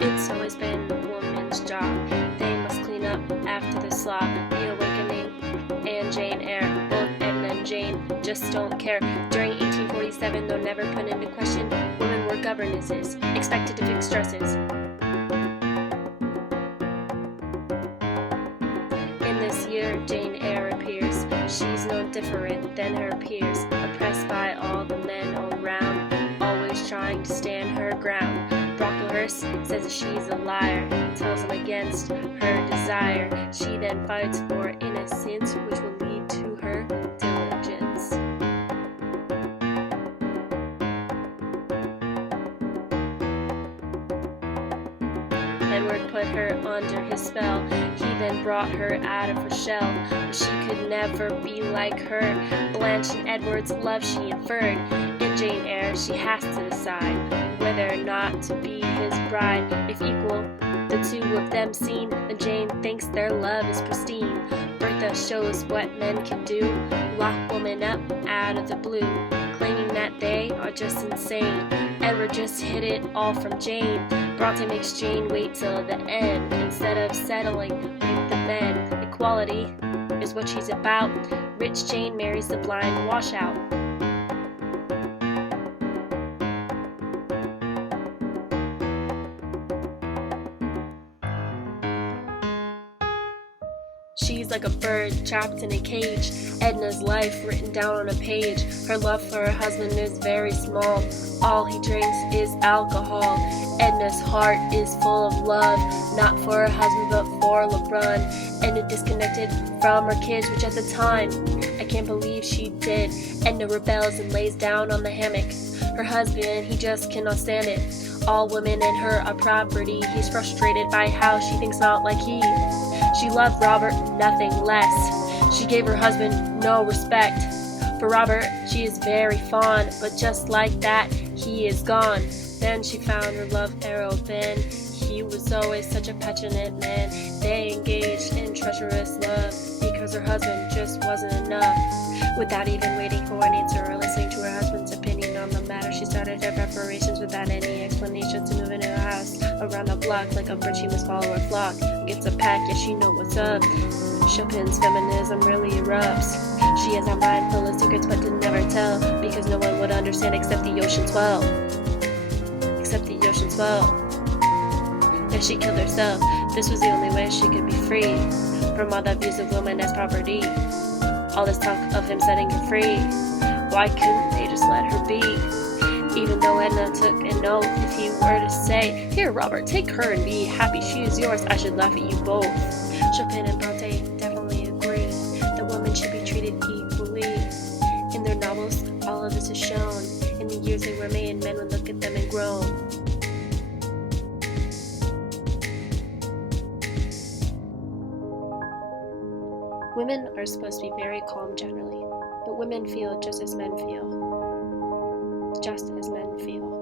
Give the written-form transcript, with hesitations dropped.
It's always been the woman's job. They must clean up after the slop. The Awakening and Jane Eyre. Both Edna and Jane just don't care. During 1847, though never put into question, women were governesses, expected to fix dresses. In this year, Jane Eyre appears. She's no different than her peers, oppressed by all the men all round, always trying to stand her ground. Brocklehurst says she's a liar, tells him against her desire. She then fights for innocence, which will lead to her diligence. Edward put her under his spell. He then brought her out of her shell, but she could never be like her. Blanche and Edward's love she inferred. In Jane Eyre, she has to decide whether or not to be his bride. If equal, the two of them seen, then Jane thinks their love is pristine. Bertha shows what men can do, lock women up out of the blue, claiming that they are just insane. Edward just hid it all from Jane. Bronte makes Jane wait till the end instead of settling with the men. Equality is what she's about. Rich Jane marries the blind washout. She's like a bird trapped in a cage. Edna's life written down on a page. Her love for her husband is very small. All he drinks is alcohol. Edna's heart is full of love, not for her husband but for LeBron. Edna disconnected from her kids, which at the time, I can't believe she did. Edna rebels and lays down on the hammock. Her husband, he just cannot stand it. All women and her are property. He's frustrated by how she thinks not like he. She loved Robert nothing less. She gave her husband no respect. For Robert, she is very fond, but just like that, he is gone. Then she found her love arrow Ben. He was always such a passionate man. They engaged in treacherous love because her husband just wasn't enough. Without even waiting for an answer or listening to her husband's opinion on the matter, she started her preparations without any explanation to move into a house around the block. Like a bird, she must follow her flock. Gets a pack, yeah, she know what's up. Chopin's feminism really erupts. She has her mind full of secrets but to never tell, because no one would understand except the ocean swell. Except the ocean swell. Then she killed herself. This was the only way she could be free from all the abuse of women as property. All this talk of him setting her free. Why couldn't they just let her be? Even though Edna took an oath, if he were to say, "Here, Robert, take her and be happy, she is yours," I should laugh at you both. Chopin and Bronte definitely agree that women should be treated equally. In their novels, all of this is shown. In the years they were made, men would look at them and groan. Women are supposed to be very calm generally, but women feel just as men feel. Just as men feel.